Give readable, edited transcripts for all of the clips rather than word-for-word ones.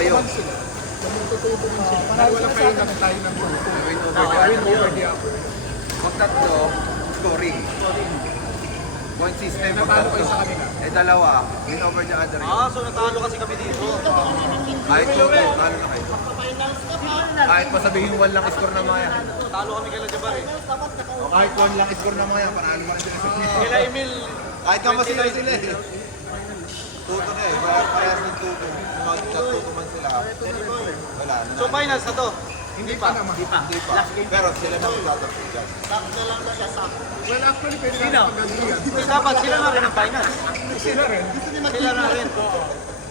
kayo. Wala pa yung tayo ng Win over the upper. Pag tatlo, scoring. Point system pag Natalo kayo tatlo. sa kanila. Dalawa, win over the other. So natalo kasi kami dito. Kahit 2-2, talo na kayo. Kahit pa sabihin 1 lang score na mga yan. Talo kami kay Lajabar eh. O kahit 1 lang score na mga yan, panalo pa rin sila sa Kila Emil, kahit kama sila sila eh. Tuto na eh, parehas ng tuto. Magkatuto man sila. Wala na. so finals na to. Hindi pa. Hindi pa. Pero sila na magtatapos dyan. Well, actually, pwede na pag-agriyan. Dapat sila na rin ang finals. Sila rin. Sila na rin.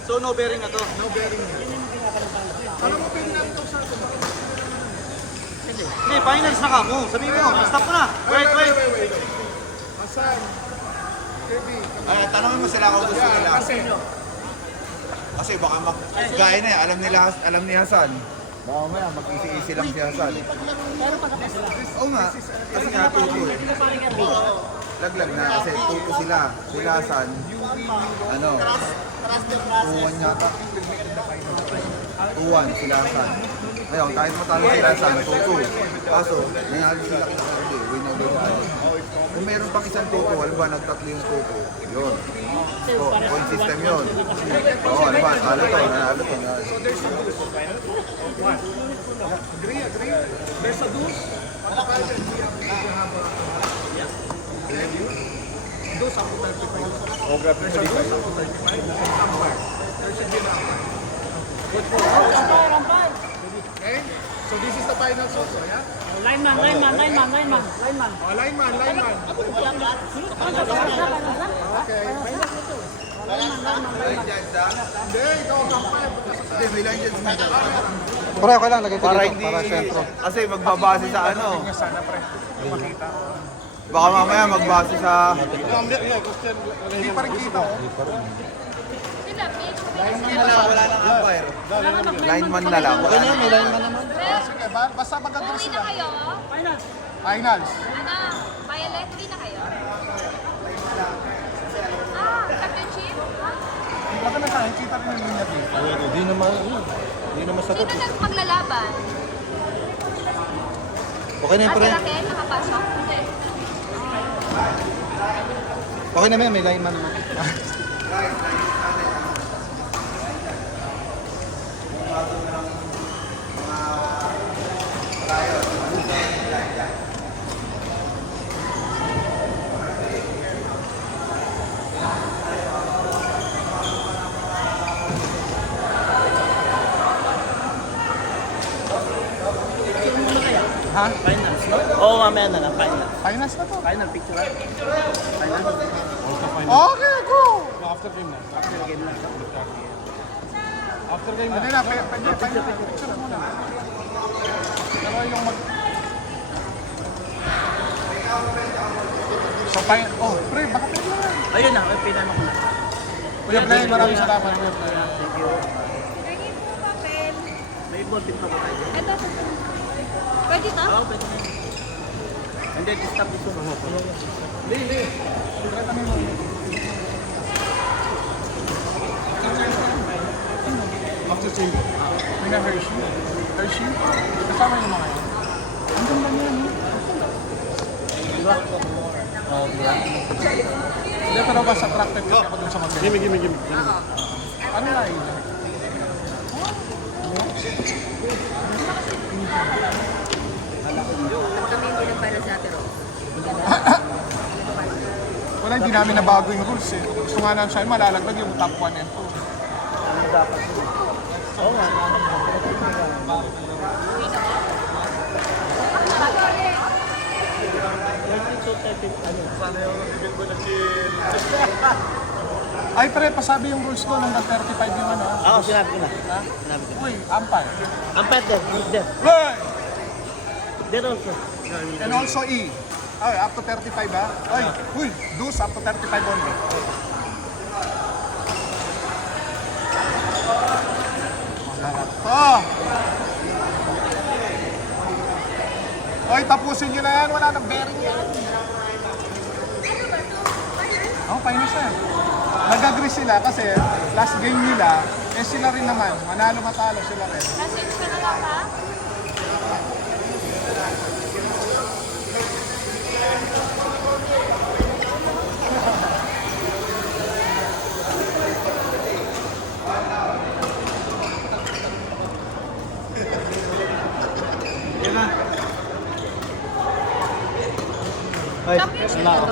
So no bearing na to. No bearing na. Ano mo pwede natin ito sa atin? Hindi, finals na ka mo. Sabihin mo, stop mo na. Wait. Asan? Kirby. Ay, tanongin mo sila kung gusto nila. Kasi baka gaya na eh, alam ni Hasan. Baka mamaya mag-easy-easy lang si Hasan. Oo nga, kasi nga tuto eh. Laglag na kasi tuto sila. Sila Hasan, ano, 2-1 yata. 2-1 sila Hasan. Ngayon, kahit matalo sila Hasan, tuto. Kaso, nangyari sila kita kasi, win over the other. Kung meron pang isang tuto, alam ba, nagtatlo yung tuto, yun. So, point system yun. Oo, alam ba, nanalo to. Agree. There's a deuce. Pakakal and we have a deuce up to 35. O, grabe There's a deuce up to 35 and umpire. There should be an umpire. Good for Okay? So this is the finals also, yeah? Lineman. Oh, lineman. Okay. May judge ha? Hindi, ikaw ang umpire. Hindi, may line judge na. Para okay lang, lagay ko Para dito, hindi, para sentro. kasi magbabase sa ano. Sana pre, makita. Baka mamaya magbase sa... Hindi pa rin kita, oh. Wala nang umpire. Lineman na lang. Okay na yan, may lineman naman. Sige, basta maganda Uwi sila. na kayo? Finals. Ano? Violet, uwi na kayo? Championship? Maganda sa akin, kita rin yung linya dito. Hindi naman sagot. Sino nagmaglalaban? Okay na yun, pre. Raquel, nakapasok? Hindi. Okay na yan, may lineman naman. Ha? Finals, no? Oo, mamaya na lang, finals. Finals na to. Final picture ha? Final. Okay, go! After game na. Ano na, pwede, picture muna. Pero yung So, pre, baka pwede na. Ayun na, pinano ko na. Kuya Blaine, maraming salamat, Kuya Blaine. Thank you. Lagay mo papel. May ball pin pa ba tayo? Ito. Pwede ka? Oo, pwede na. And then, stop this one. Hindi. After change. May na Hershey. Hershey? Kasama yung mga yun. Ang ganda niya, no? Diba? Hindi, pero mas attractive kasi kapag nasa mag Gimme. Ano na yun? Kami hindi nagpala sa atero. Wala, hindi namin nabago yung rules eh. Gusto nga namin siya, malalaglag yung top 1 and 2. Oo nga. Ay, pre, pasabi yung rules ko nung nag-35 yung ano. Oo, sinabi ko na. Sinabi ko. Uy, umpire. Umpire there, there. Hey! There also. And also E. Ay, up to 35 ha? Ay, uy, deuce up to 35 only. Oh! Oy, tapusin nyo na yan. Wala nang bearing yan. Oh, finals na yan. Nag-agree sila kasi last game nila, Eh sila rin naman, manalo matalo sila rin. Message ka na lang ha? Ay, Championship na to?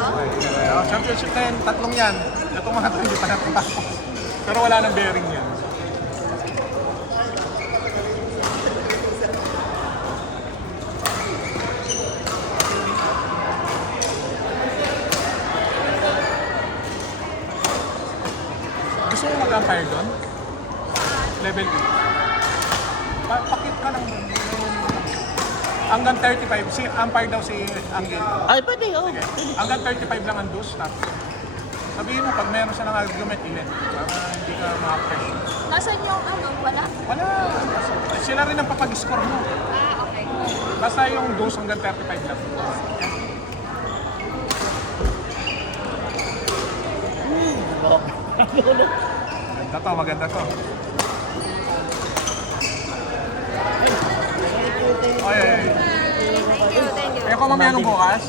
Championship na yan, tatlong yan. Itong mga ito, hindi pa natapos. Pero wala nang bearing yan. Gusto mo mag-umpire doon? Level 8. Pakit ka lang doon. Hanggang 35, si umpire daw si Angel. Ay, pwede, oh. Sige. Hanggang 35 lang ang dues. Tapos sabihin mo, pag meron siya ng argument, ilin. Para hindi ka ma-pressure. Nasaan yung ano? Wala? Wala. Sila rin ang papag-score mo. Ah, okay. Basta yung dues hanggang 35 lang. Maganda to, maganda to. Ay, ay, ay. Thank you, thank you. Kaya ko mamaya nung bukas.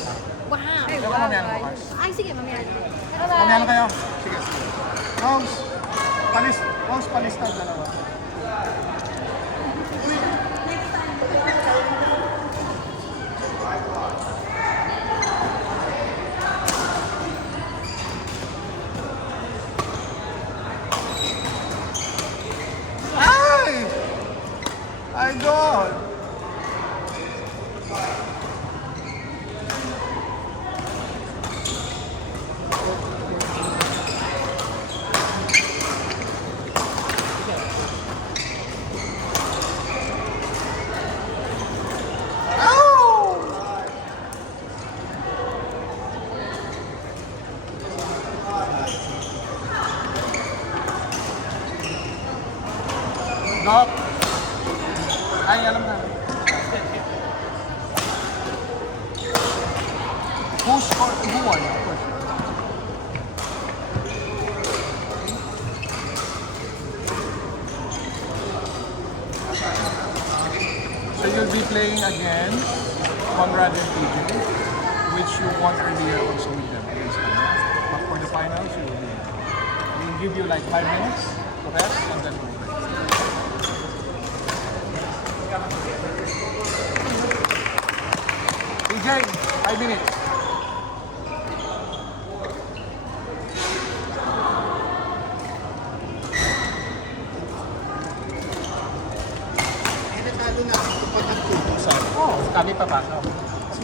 Wow. Kaya ko mamaya nung bukas. Ay, sige, mamaya. Mamaya na kayo. Sige, sige. Rose, palistad dalawa. Ay! Idol! Doc. Ay, alam na. Who won? So you'll be playing against Conrad and TJ, which you won earlier also with them against them. But for the finals, we'll give you like 5 minutes to rest and then we'll play. TJ, 5 minutes. Oo, kami papasok.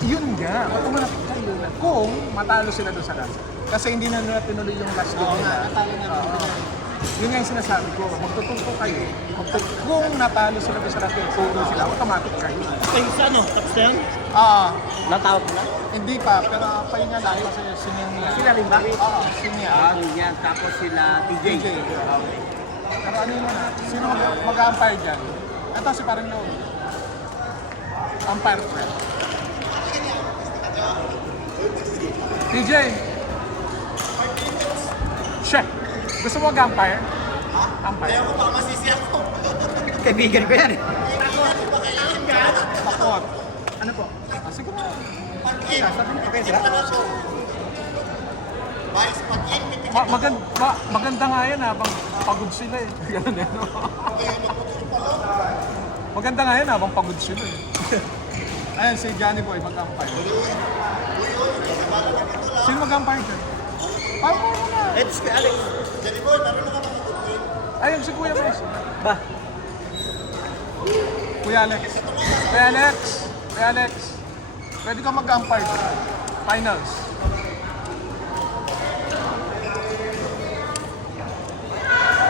Yun nga, automatic kayo na. Kung matalo sila doon sa last. Kasi hindi na nila tinuloy yung last game nila. Yun nga yung sinasabi ko, magtututo kayo. Kung natalo sila doon sa last game, tulo sila, automatic kayo. Ay, sa ano? Tapos na yan? Natawag mo na? Hindi pa, pero pahinga lang kasi sinya. Sila rin ba? Oo, sinya. Yan. Tapos sila TJ. DJ. Pero ano yun na? Sino mag-umpire dyan? Ito si Parang Lowe. Umpire friend. TJ! Check! Gusto mo mag-umpire? Ha? Umpire. Ayaw ko baka masisi ako. Kaibigan ko yan eh. Takot. Ano po? Sige na. Okay sila? Maganda nga yan habang pagod sila eh. Ganun eh, no? Maganda nga yan habang pagod sila eh. Ayan, si Johnny Boy mag-umpire. Sino mag-umpire dyan? Paano mo na? Ito si Alex. Ayun, si Kuya Mes. Ba? Kuya Alex. Kuya Alex. Kuya Alex. Pwede ka mag-umpire dyan. Finals.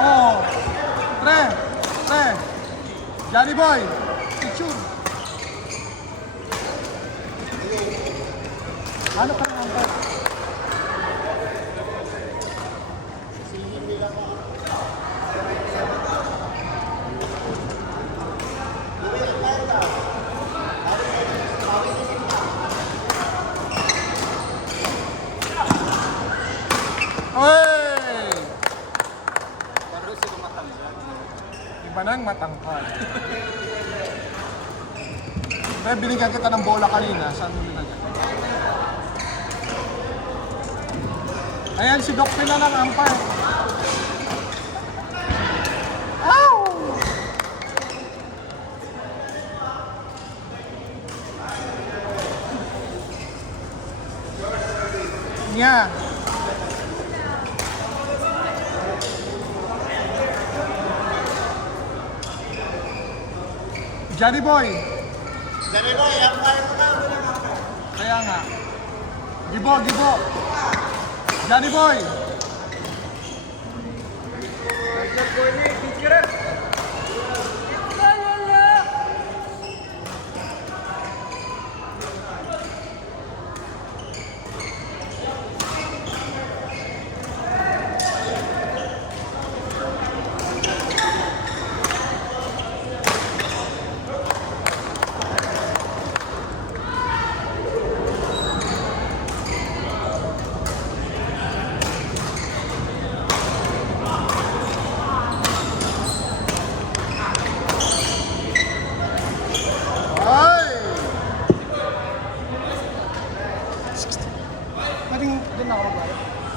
Oh. Pre. Johnny Boy. Picture. Ano ka na umpire? Hey! ba ng matangkad? Kaya binigyan kita ng bola kanina. Saan mo binigyan? Ayan, si Doc Pila lang umpire. Ow! Yeah. Johnny Boy. Dali mo, yung kaya mo na. Kaya nga. Gibo, gibo. Johnny Boy. Ay! Pwedeng doon ako ba?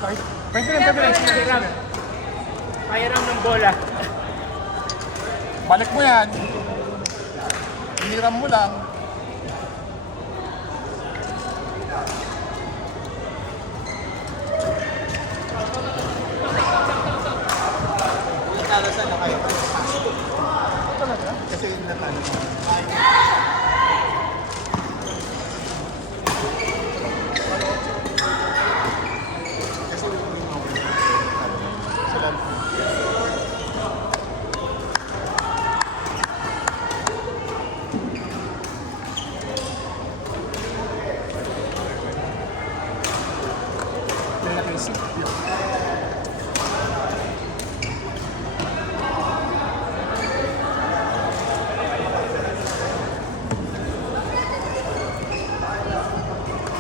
Kahit, pwede rin. Pahiram ng bola. Balik mo yan. Hiniram mo lang. Nagkalasan na kayo. Talaga? Kasi natalo.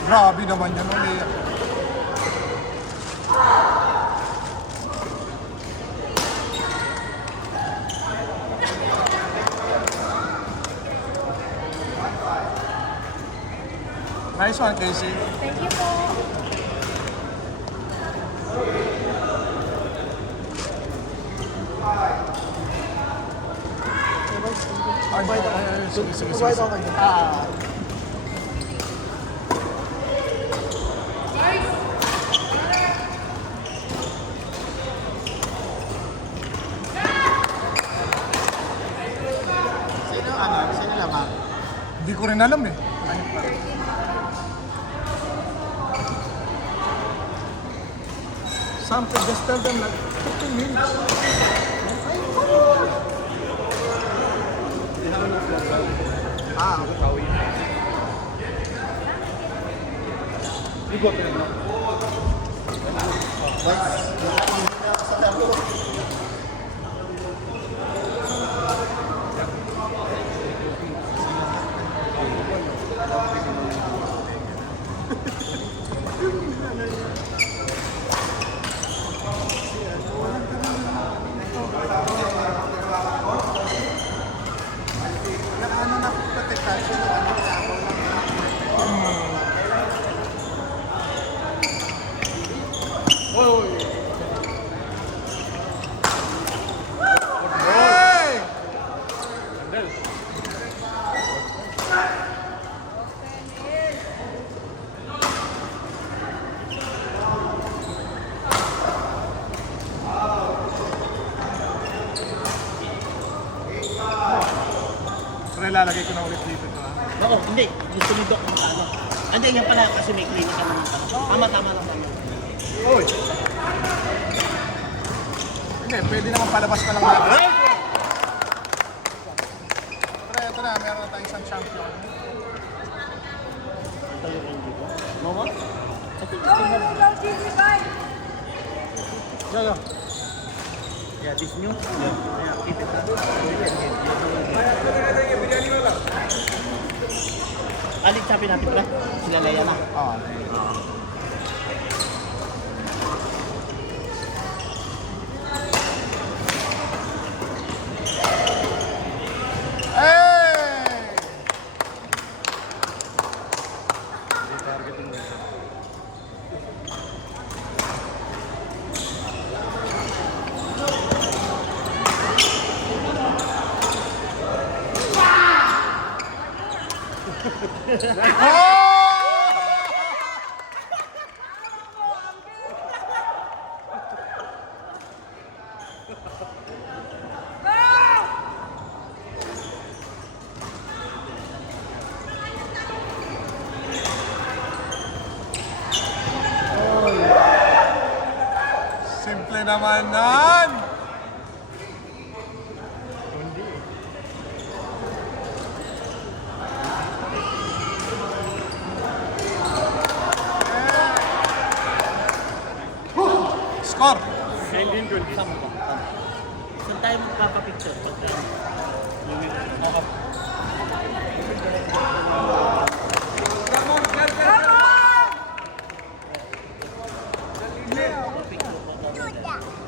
Grabe naman yan ulit. Nice one, Casey. Thank you po. Sige. Sino lamang? Hindi ko rin alam eh. Something, just tell them like 15 minutes. Hey! Pero ilalagay ko na ulit dito ito. Oo, hindi. Gusto ni Doc ng ano. Hindi, yan pala kasi may clinic ka naman. Tama lang tayo. Uy! Hindi, pwede naman palabas ka lang natin. Pero ito na, meron na tayong isang champion. Ito yung hindi ko. Mama? Go. Yeah, this new. Yeah, keep it up. Alik sabi natin pala. Sila Leia na. Ah, Simple naman nan! Score! Saan tayo magpapapicture? Pagka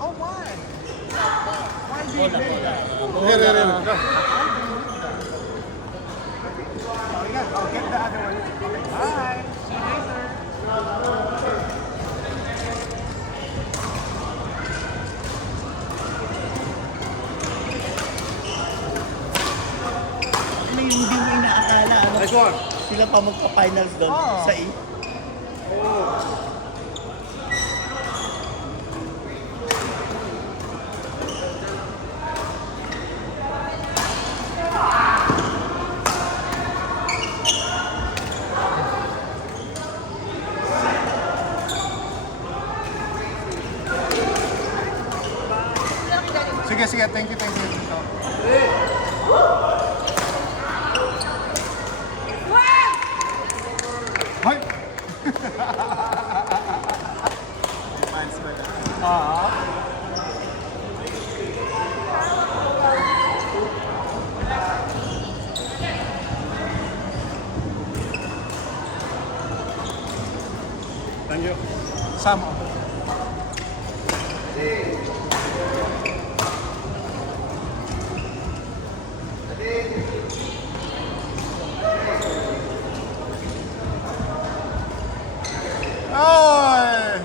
Oh, why? Why do Bola, bola. I'll get the other one. Bye. See you later. Ano yung hindi mo inaakala? Ano? Sila pa magpa-finals doon Oo. sa E. Sige, sige. Thank you, thank you. Hoy! Thank you. Samo. Oy!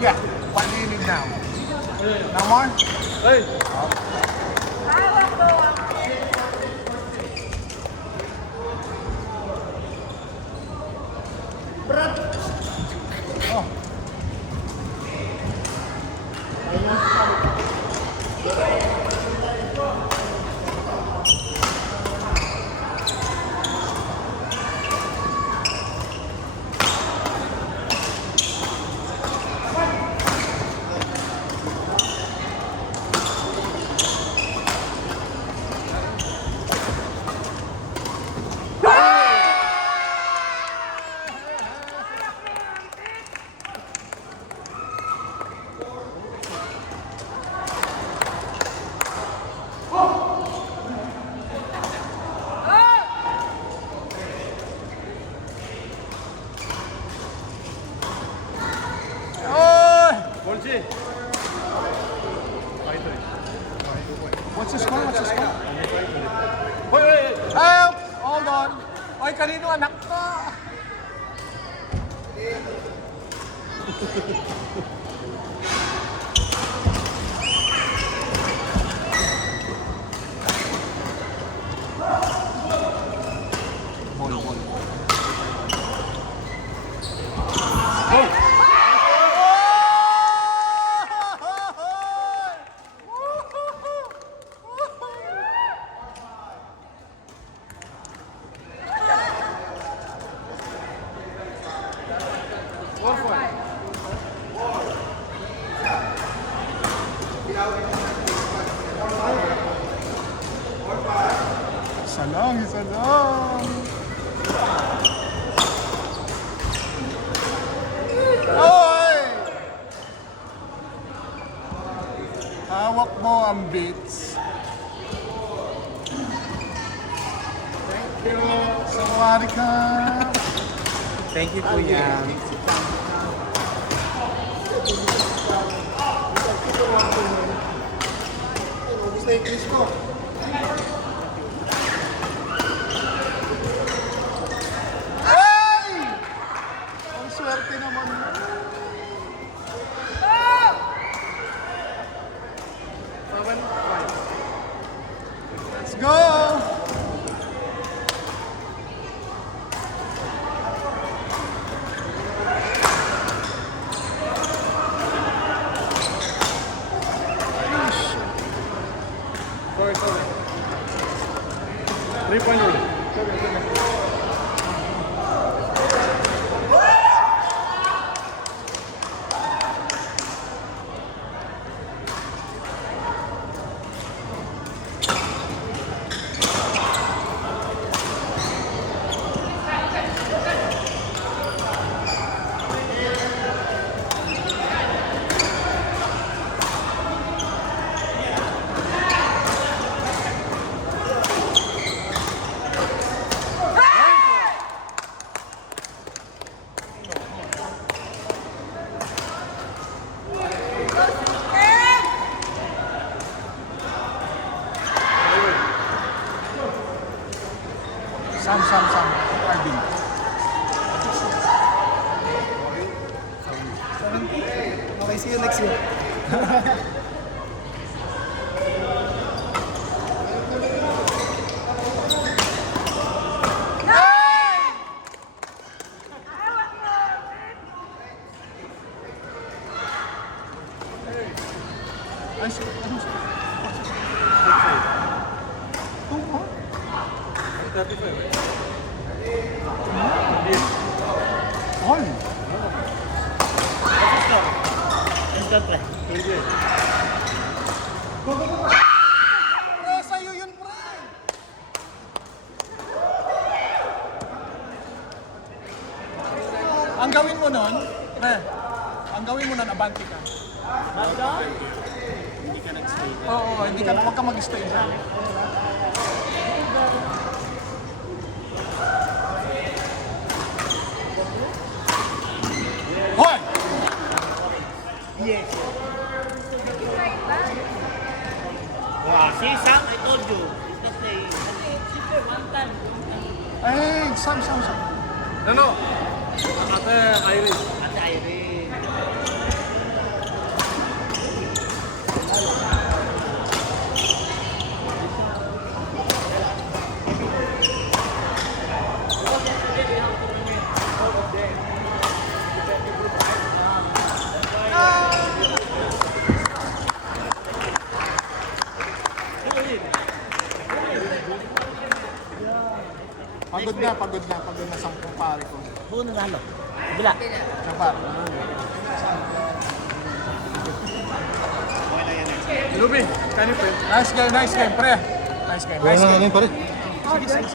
Yeah, what do you need now? No more? What's the score? What's the score? Help! Hold on. Oy, kanino anak ko? Isa lang, isa lang. Oy! Hawak mo ang beats. Thank you. Sawadika. Thank you, Kuya. Let's go! Sorry. 3-point ulit. Sam. Arvin. Okay, see you next year. Ay, ano siya? Tungo? 35. All. Instant try. 28. Pre, sa'yo yun, pre. Ang gawin mo nun, pre, abante ka. Hindi ka nag-stay. Oo, huwag ka mag-stay dyan. Hoy! Yes. Wow, see Sam, I told you. It's not playing. Ay, Sam. No. Ate Iris. At Irene. Pagod na 10 pare ko. Buo nanalo. Bila. Siyang pare. Lubi, kanipin. Nice game, pre. Nice game. Pare.